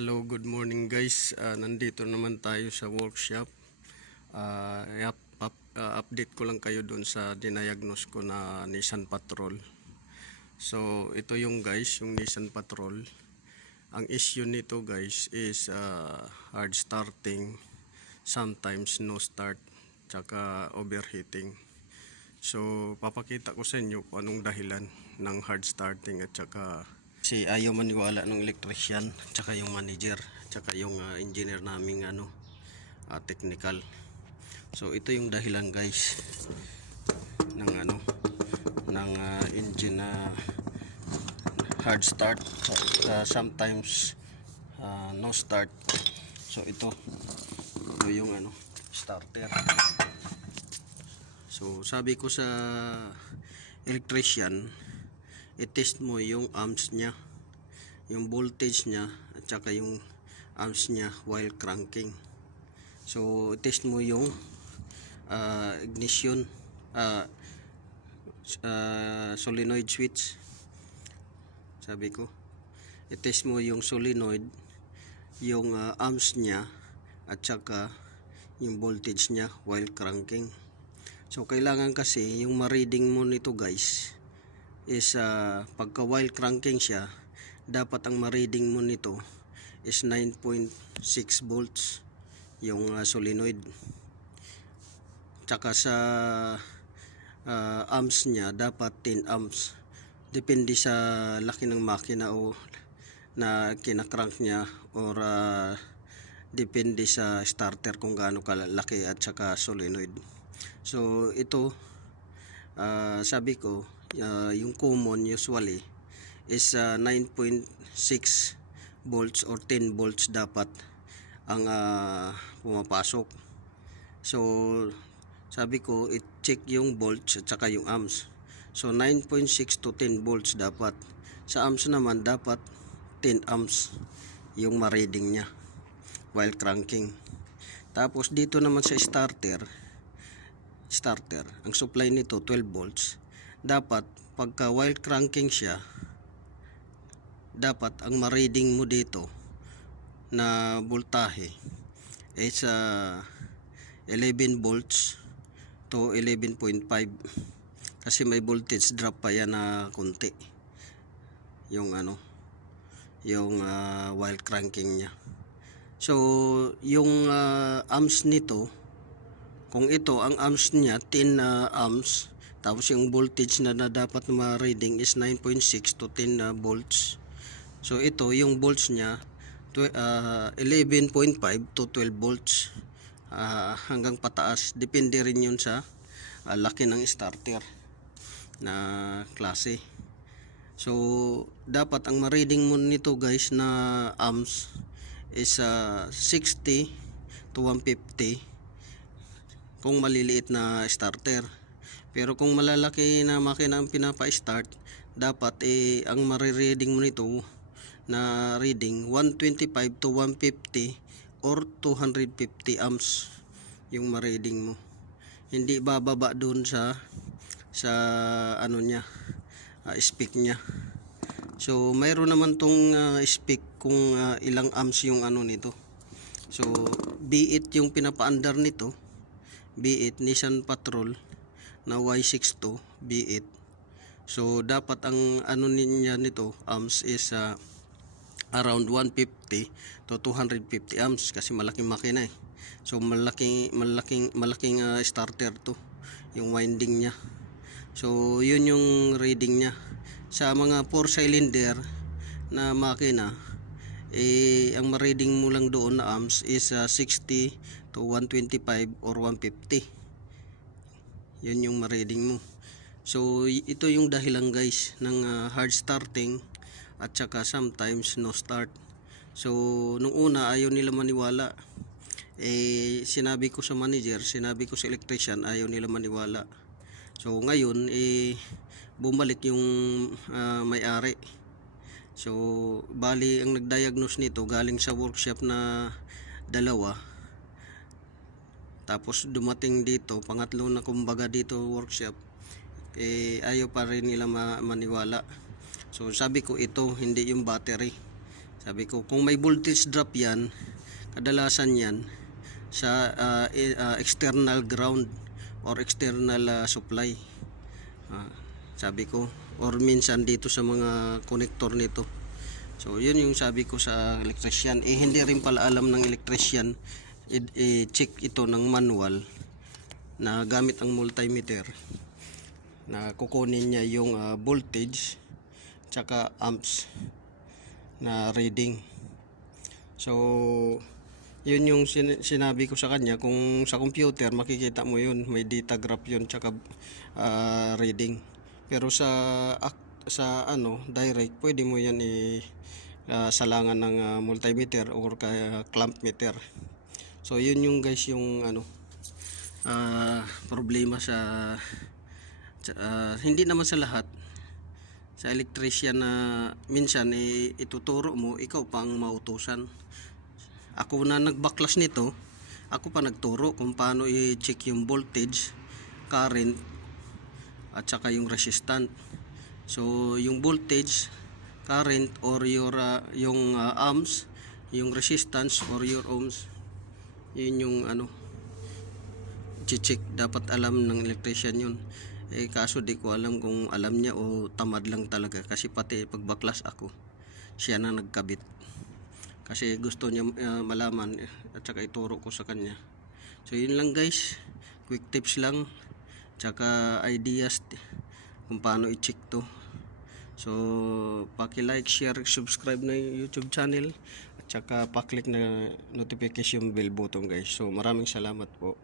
Hello, good morning guys. Nandito naman tayo sa workshop. Update ko lang kayo dun sa dinayagnos ko na Nissan Patrol. So, ito yung guys, yung Nissan Patrol. Ang issue nito guys is hard starting, sometimes no start, tsaka overheating. So, papakita ko sa inyo kung anong dahilan ng hard starting at tsaka kasi ayaw maniwala ng electrician, tsaka yung manager, tsaka yung engineer naming technical. So ito yung dahilan guys ng engine na hard start, sometimes no start. So ito yung starter. So sabi ko sa electrician, i-test mo yung amps niya, yung voltage niya at saka yung amps niya while cranking. So i-test mo yung ignition solenoid switch. Sabi ko i-test mo yung solenoid, yung amps niya at saka yung voltage niya while cranking. So kailangan kasi yung ma-reading mo nito guys is pagka while cranking siya, dapat ang ma-reading mo nito is 9.6 volts yung solenoid. Tsaka sa amps niya dapat 10 amps. Depende sa laki ng makina o na kinakrank niya, or depende sa starter kung gaano kalaki at saka solenoid. So ito sabi ko yung common usually is 9.6 volts or 10 volts dapat ang pumapasok. So sabi ko i-check yung volts at saka yung amps. So 9.6 to 10 volts dapat. Sa amps naman dapat 10 amps yung ma-reading niya while cranking. Tapos dito naman sa starter, ang supply nito 12 volts. Dapat pagka while cranking siya, dapat ang ma-reading mo dito na voltahe is 11 volts to 11.5, kasi may voltage drop pa yan na konti yung while cranking niya. So yung amps nito, kung ito ang amps niya 10 amps, tapos yung voltage na dapat ma-reading is 9.6 to 10 volts. So ito yung volts niya 11.5 to 12 volts hanggang pataas. Depende rin yun sa laki ng starter na klase. So dapat ang ma-reading mo nito guys na amps is 60 to 150 kung maliliit na starter. Pero kung malalaki na makina ang pinapa-start, dapat ang marireading mo nito na reading 125 to 150 or 250 amps yung ma-reading mo. Hindi bababa doon sa speak niya. So mayroon naman tong speak kung ilang amps yung nito. So be it yung pinapa-under nito, be it Nissan Patrol na Y62, be it. So dapat ang niya nito amps is around 150 to 250 amps kasi malaking makina eh. So malaking starter to, yung winding niya. So yun yung reading niya. Sa mga 4 cylinder na makina, ang ma-reading mo lang doon na amps is 60 to 125 or 150. Yun yung ma-reading mo. So ito yung dahilan guys ng hard starting at saka sometimes no start. So nung una ayaw nila maniwala. Sinabi ko sa manager, sinabi ko sa electrician, ayaw nila maniwala. So ngayon bumalik yung may-ari. So bali ang nagdiagnose nito galing sa workshop na dalawa. Tapos dumating dito, pangatlo na kumbaga dito workshop, ayaw pa rin nila maniwala. So sabi ko ito, hindi yung battery. Sabi ko, kung may voltage drop yan, kadalasan yan sa external ground or external supply. Sabi ko, or minsan dito sa mga connector nito. So yun yung sabi ko sa electrician. Hindi rin pala alam ng electrician i-check ito ng manual na gamit ang multimeter, na kukunin niya yung voltage tsaka amps na reading. So yun yung sinabi ko sa kanya. Kung sa computer makikita mo yun, may data graph yun tsaka reading. Pero sa direct, pwede mo yan salangan ng multimeter or clamp meter. So yun yung guys yung problema sa hindi naman sa lahat. Sa electrician na minsan ituturo mo, ikaw pa ang mautusan. Ako na nagbaklas nito, ako pa nagturo kung paano i-check yung voltage, current, at saka yung resistant. So yung voltage, current, or yung amps, yung resistance or your ohms, yun yung check, dapat alam ng electrician yun. Kaso di ko alam kung alam niya o tamad lang talaga, kasi pati pagbaklas ako, siya na nagkabit kasi gusto niya malaman at saka ituro ko sa kanya. So yun lang guys, quick tips lang tsaka ideas kung paano i-check to. So paki-like, share, subscribe na YouTube channel at saka pa-click na notification bell button guys. So maraming salamat po.